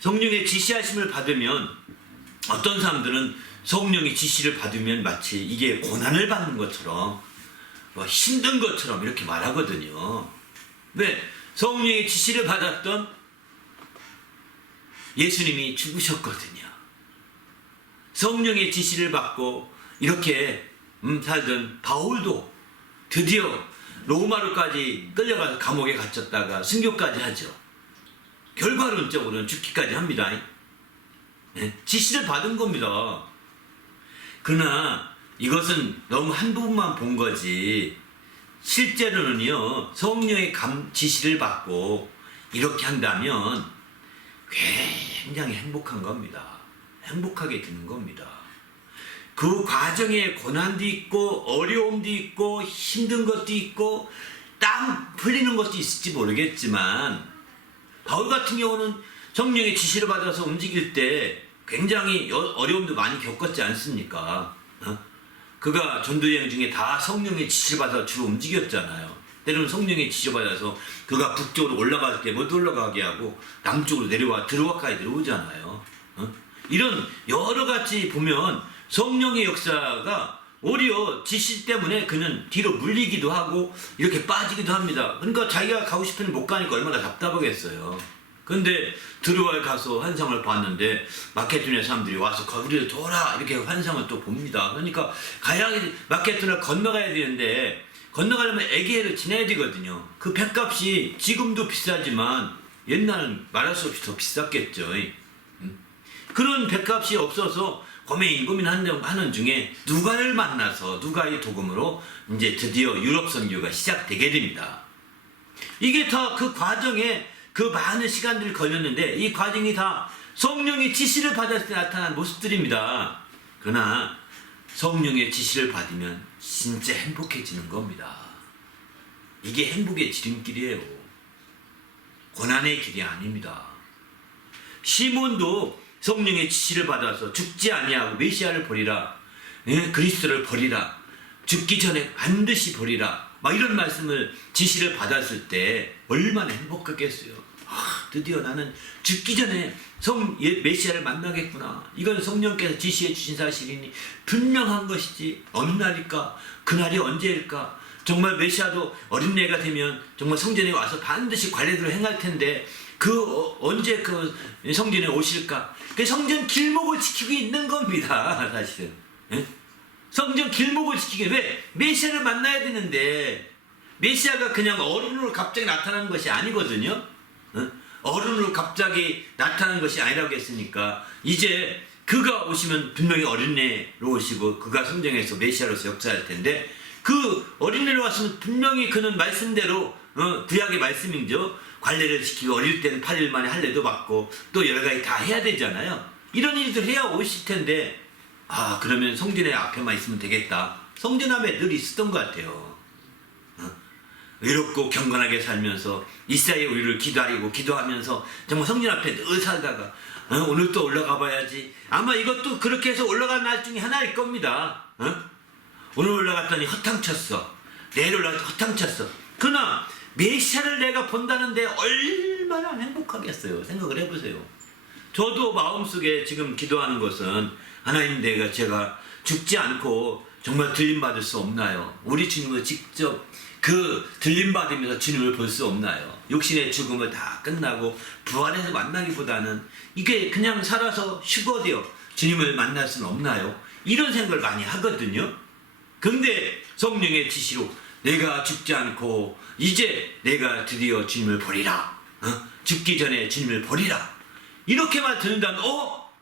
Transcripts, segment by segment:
성령의 지시하심을 받으면 어떤 사람들은 성령의 지시를 받으면 마치 이게 고난을 받는 것처럼 힘든 것처럼 이렇게 말하거든요. 왜? 성령의 지시를 받았던 예수님이 죽으셨거든요. 성령의 지시를 받고 이렇게 살던 바울도 드디어 로마로까지 끌려가서 감옥에 갇혔다가 순교까지 하죠. 결과론적으로는 죽기까지 합니다. 지시를 받은 겁니다. 그러나 이것은 너무 한 부분만 본 거지 실제로는요, 성령의 지시를 받고 이렇게 한다면 굉장히 행복한 겁니다. 행복하게 되는 겁니다. 그 과정에 고난도 있고 어려움도 있고 힘든 것도 있고 땀 흘리는 것도 있을지 모르겠지만 바울 같은 경우는 성령의 지시를 받아서 움직일 때 굉장히 어려움도 많이 겪었지 않습니까? 그가 전도여행 중에 다 성령의 지시를 받아서 주로 움직였잖아요. 때로는 성령의 지시를 받아서 그가 북쪽으로 올라갈 때 못 올라가게 하고 남쪽으로 들어와까지 들어오잖아요. 이런 여러 가지 보면 성령의 역사가 오히려 지시 때문에 그는 뒤로 물리기도 하고 이렇게 빠지기도 합니다. 그러니까 자기가 가고 싶은데 못 가니까 얼마나 답답하겠어요. 근데 드로아에 가서 환상을 봤는데 마케도니아 사람들이 와서 거기를 돌아 이렇게 환상을 또 봅니다. 그러니까 마케도니아를 건너가야 되는데 건너가려면 에게해를 지나야 되거든요. 그 뱃값이 지금도 비싸지만 옛날은 말할 수 없이 더 비쌌겠죠. 그런 뱃값이 없어서 고민하는 중에 누가를 만나서 누가의 도금으로 이제 드디어 유럽 선교가 시작되게 됩니다. 이게 다 그 과정에 그 많은 시간들이 걸렸는데 이 과정이 다 성령의 지시를 받았을 때 나타난 모습들입니다. 그러나 성령의 지시를 받으면 진짜 행복해지는 겁니다. 이게 행복의 지름길이에요. 고난의 길이 아닙니다. 시몬도 성령의 지시를 받아서 죽지 아니하고 메시아를 버리라, 그리스도를 버리라, 죽기 전에 반드시 버리라, 막 이런 말씀을 지시를 받았을 때 얼마나 행복하겠어요. 드디어 나는 죽기 전에 메시아를 만나겠구나. 이건 성령께서 지시해 주신 사실이니 분명한 것이지 어느 날일까? 그날이 언제일까? 정말 메시아도 어린애가 되면 정말 성전에 와서 반드시 관례대로 행할 텐데 언제 그 성전에 오실까? 그 성전 길목을 지키고 있는 겁니다. 사실은. 성전 길목을 지키기 왜? 메시아를 만나야 되는데 메시아가 그냥 어른으로 갑자기 나타나는 것이 아니거든요. 어른으로 갑자기 나타나는 것이 아니라고 했으니까 이제 그가 오시면 분명히 어린애로 오시고 그가 성전에서 메시아로서 역사할 텐데 그 어린애로 왔으면 분명히 그는 말씀대로 구약의 말씀이죠. 관례를 지키고 어릴 때는 8일 만에 할례도 받고 또 여러 가지 다 해야 되잖아요. 이런 일들 해야 오실 텐데 그러면 성전에 앞에만 있으면 되겠다. 성전 앞에 늘 있었던 것 같아요. 외롭고 경건하게 살면서 이사야의 우리를 기도하면서 정말 성전 앞에 늘 살다가 오늘 또 올라가 봐야지. 아마 이것도 그렇게 해서 올라간 날 중에 하나일 겁니다. 오늘 올라갔더니 허탕쳤어. 내일 올라갔더니 허탕쳤어. 그러나 메시아를 내가 본다는데 얼마나 행복하겠어요. 생각을 해보세요. 저도 마음속에 지금 기도하는 것은 하나님 제가 죽지 않고 정말 들림받을 수 없나요? 우리 주님을 직접 그 들림받으면서 주님을 볼 수 없나요? 육신의 죽음을 다 끝나고 부활해서 만나기보다는 이게 그냥 살아서 휴거되어 주님을 만날 수는 없나요? 이런 생각을 많이 하거든요. 근데 성령의 지시로 내가 죽지 않고 이제 내가 드디어 주님을 버리라. 죽기 전에 주님을 버리라. 이렇게만 듣는다면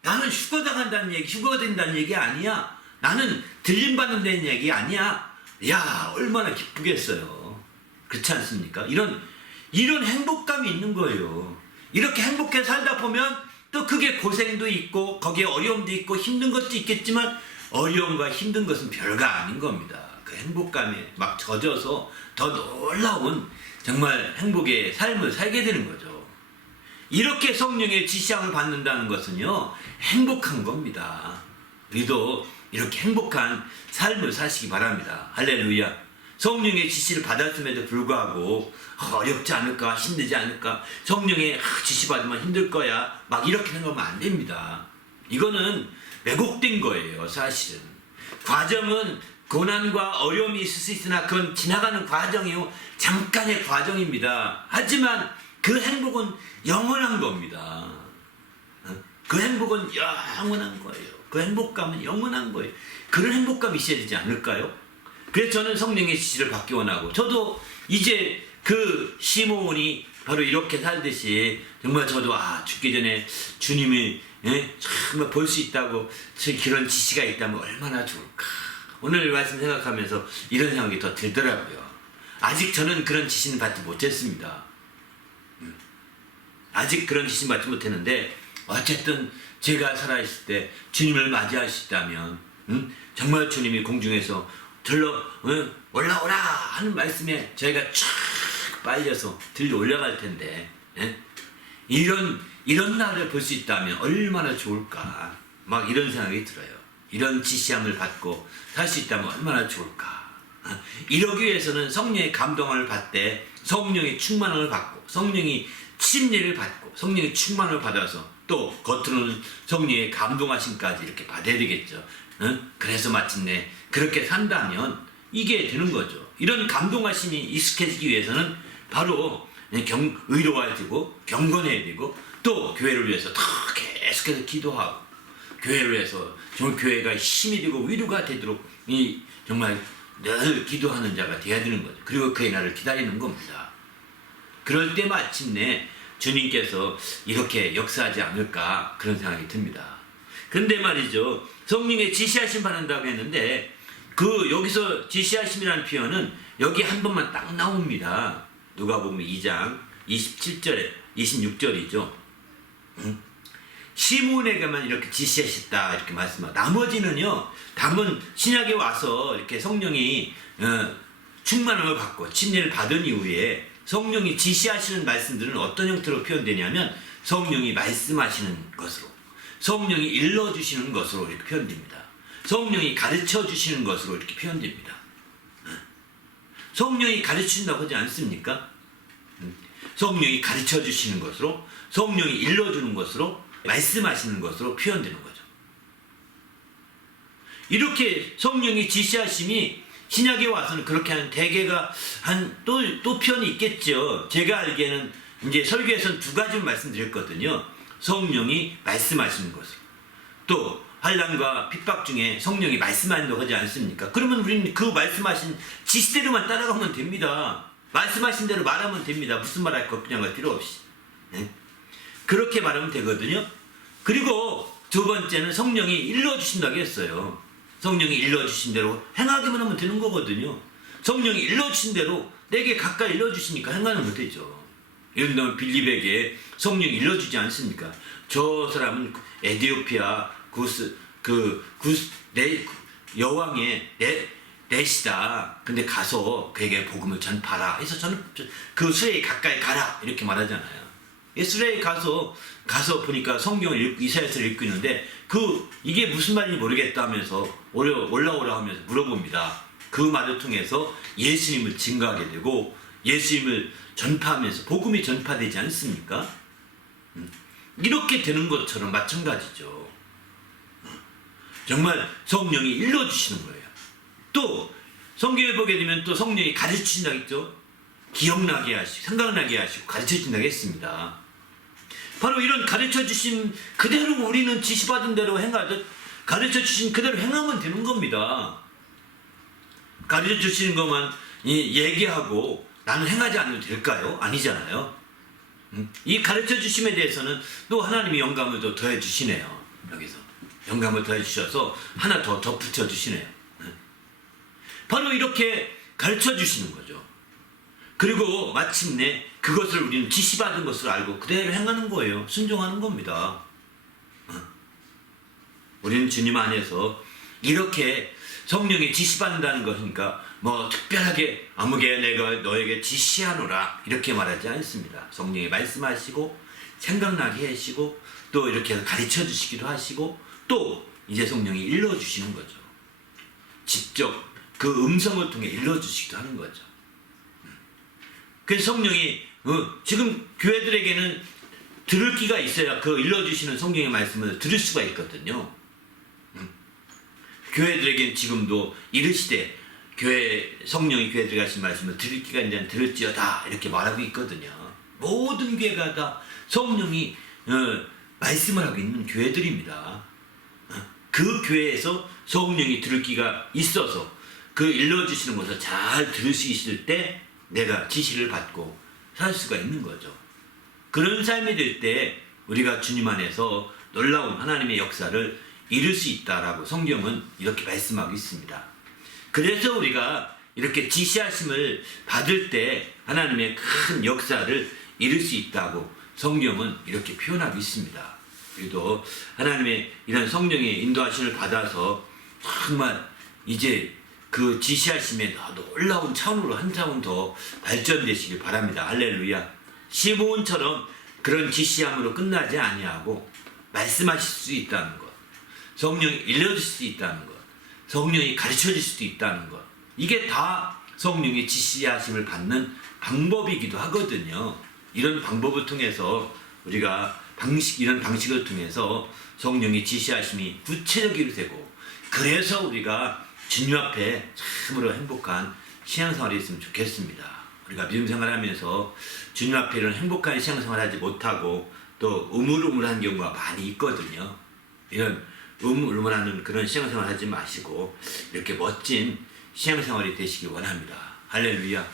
나는 휴거가 된다는 얘기 아니야. 나는 들림받는다는 얘기 아니야. 야, 얼마나 기쁘겠어요. 그렇지 않습니까? 이런 행복감이 있는 거예요. 이렇게 행복해 살다 보면 또 그게 고생도 있고 거기에 어려움도 있고 힘든 것도 있겠지만 어려움과 힘든 것은 별거 아닌 겁니다. 그 행복감에 막 젖어서 더 놀라운 정말 행복의 삶을 살게 되는 거죠. 이렇게 성령의 지시함을 받는다는 것은요, 행복한 겁니다. 우리도 이렇게 행복한 삶을 사시기 바랍니다. 할렐루야. 성령의 지시를 받았음에도 불구하고 어렵지 않을까, 힘들지 않을까, 성령의 지시 받으면 힘들 거야, 막 이렇게 생각하면 안 됩니다. 이거는 왜곡된 거예요. 사실은 과정은 고난과 어려움이 있을 수 있으나 그건 지나가는 과정이요, 잠깐의 과정입니다. 하지만 그 행복은 영원한 겁니다. 그 행복은 영원한 거예요. 그 행복감은 영원한 거예요. 그런 행복감이 있어야 되지 않을까요? 그래서 저는 성령의 지시를 받기 원하고, 저도 이제 그 시몬이 바로 이렇게 살듯이 정말 저도 죽기 전에 주님이 정말 볼 수 있다고, 그런 지시가 있다면 얼마나 좋을까. 오늘 말씀 생각하면서 이런 생각이 더 들더라고요. 아직 저는 그런 지시는 받지 못했습니다. 아직 그런 지시는 받지 못했는데, 어쨌든 제가 살아있을 때 주님을 맞이할 수 있다면 정말 주님이 공중에서 올라오라 하는 말씀에 저희가 쫙 빨려서 들려 올라갈 텐데, 이런 날을 볼 수 있다면 얼마나 좋을까, 막 이런 생각이 들어요. 이런 지시함을 받고 살 수 있다면 얼마나 좋을까. 이러기 위해서는 성령의 감동을 받되 성령의 충만함을 받고, 성령이 침례를 받고, 성령의 충만을 받아서 또 겉으로는 성령의 감동하심까지 이렇게 받아야 되겠죠. 그래서 마침내 그렇게 산다면 이게 되는 거죠. 이런 감동하심이 익숙해지기 위해서는 바로 의로워야 되고, 경건해야 되고, 또 교회를 위해서 더 계속해서 기도하고, 교회를 위해서 정말 교회가 힘이 되고 위로가 되도록 정말 늘 기도하는 자가 돼야 되는 거죠. 그리고 그의 날을 기다리는 겁니다. 그럴 때 마침내 주님께서 이렇게 역사하지 않을까, 그런 생각이 듭니다. 근데 말이죠, 성령의 지시하심 받는다고 했는데, 여기서 지시하심이라는 표현은 여기 한 번만 딱 나옵니다. 누가복음 2장 27절에 26절이죠. 시몬에게만 이렇게 지시하셨다 이렇게 말씀하고, 나머지는요, 다만 신약에 와서 이렇게 성령이 충만함을 받고 침례를 받은 이후에 성령이 지시하시는 말씀들은 어떤 형태로 표현되냐면, 성령이 말씀하시는 것으로, 성령이 일러주시는 것으로 이렇게 표현됩니다. 성령이 가르쳐 주시는 것으로 이렇게 표현됩니다. 성령이 가르친다고 하지 않습니까? 성령이 가르쳐 주시는 것으로, 성령이 일러주는 것으로, 말씀하시는 것으로 표현되는 거죠. 이렇게 성령이 지시하심이 신약에 와서는 그렇게 하는 대개가 또 표현이 있겠죠. 제가 알기에는 이제 설교에서는 두 가지를 말씀드렸거든요. 성령이 말씀하시는 것으로, 또 환난과 핍박 중에 성령이 말씀한다고 하지 않습니까? 그러면 우리는 그 말씀하신 지시대로만 따라가면 됩니다. 말씀하신 대로 말하면 됩니다. 무슨 말할 것 그냥 할 필요 없이. 그렇게 말하면 되거든요. 그리고 두 번째는 성령이 일러주신다고 했어요. 성령이 일러주신 대로 행하기만 하면 되는 거거든요. 성령이 일러주신 대로 내게 가까이 일러주시니까 행하면 되죠. 예를 들면 빌립에게 성령이 일러주지 않습니까? 저 사람은 에디오피아 여왕의 넷이다. 근데 가서 그에게 복음을 전파라 해서 저는 그 수레에 가까이 가라 이렇게 말하잖아요. 수레에 가서 보니까 성경을 이사야서를 읽고 있는데, 이게 무슨 말인지 모르겠다 하면서 올라오라 하면서 물어봅니다. 그 말을 통해서 예수님을 증거하게 되고, 예수님을 전파하면서 복음이 전파되지 않습니까? 이렇게 되는 것처럼 마찬가지죠. 정말 성령이 일러주시는 거예요. 또 성경을 보게 되면 또 성령이 가르치신다고 했죠. 기억나게 하시고 생각나게 하시고 가르쳐주신다고 했습니다. 바로 이런 가르쳐주신 그대로 우리는 지시받은 대로 행하듯 가르쳐주신 그대로 행하면 되는 겁니다. 가르쳐주시는 것만 얘기하고 나는 행하지 않으면 될까요? 아니잖아요. 이 가르쳐주심에 대해서는 또 하나님이 영감을 더 더해주시네요. 여기서 영감을 더해주셔서 하나 더 덧붙여주시네요. 바로 이렇게 가르쳐주시는 거죠. 그리고 마침내 그것을 우리는 지시받은 것을 알고 그대로 행하는 거예요. 순종하는 겁니다. 우리는 주님 안에서 이렇게 성령이 지시받는다는 것이니까 특별하게 아무개 내가 너에게 지시하노라 이렇게 말하지 않습니다. 성령이 말씀하시고 생각나게 하시고 또 이렇게 가르쳐 주시기도 하시고 또 이제 성령이 일러주시는 거죠. 직접 그 음성을 통해 일러주시기도 하는 거죠. 그래서 성령이 지금 교회들에게는 들을 귀가 있어야 그 일러주시는 성경의 말씀을 들을 수가 있거든요. 교회들에게는 지금도 이르시되 성령이 교회들에게 하신 말씀을 들을 귀가 있는 들을지어다 이렇게 말하고 있거든요. 모든 교회가 다 성령이 말씀을 하고 있는 교회들입니다. 그 교회에서 성령이 들을 귀가 있어서 그 일러주시는 것을 잘 들을 수 있을 때 내가 지시를 받고 살 수가 있는 거죠. 그런 삶이 될 때 우리가 주님 안에서 놀라운 하나님의 역사를 이룰 수 있다라고 성경은 이렇게 말씀하고 있습니다. 그래서 우리가 이렇게 지시하심을 받을 때 하나님의 큰 역사를 이룰 수 있다고 성경은 이렇게 표현하고 있습니다. 우리도 하나님의 이런 성령의 인도하심을 받아서 정말 이제 그 지시하심에 놀라운 차원으로 한 차원 더 발전되시길 바랍니다. 할렐루야. 시므온처럼 그런 지시함으로 끝나지 아니하고 말씀하실 수 있다는 것, 성령이 일러줄 수 있다는 것, 성령이 가르쳐줄 수도 있다는 것, 이게 다 성령의 지시하심을 받는 방법이기도 하거든요. 이런 방법을 통해서 우리가 이런 방식을 통해서 성령의 지시하심이 구체적이 되고, 그래서 우리가 주님 앞에 참으로 행복한 신앙생활이 있으면 좋겠습니다. 우리가 믿음 생활하면서 주님 앞에 이런 행복한 신앙생활을 하지 못하고 또 우물우물한 경우가 많이 있거든요. 이런 우물우물하는 그런 신앙생활 하지 마시고 이렇게 멋진 신앙생활이 되시기 원합니다. 할렐루야.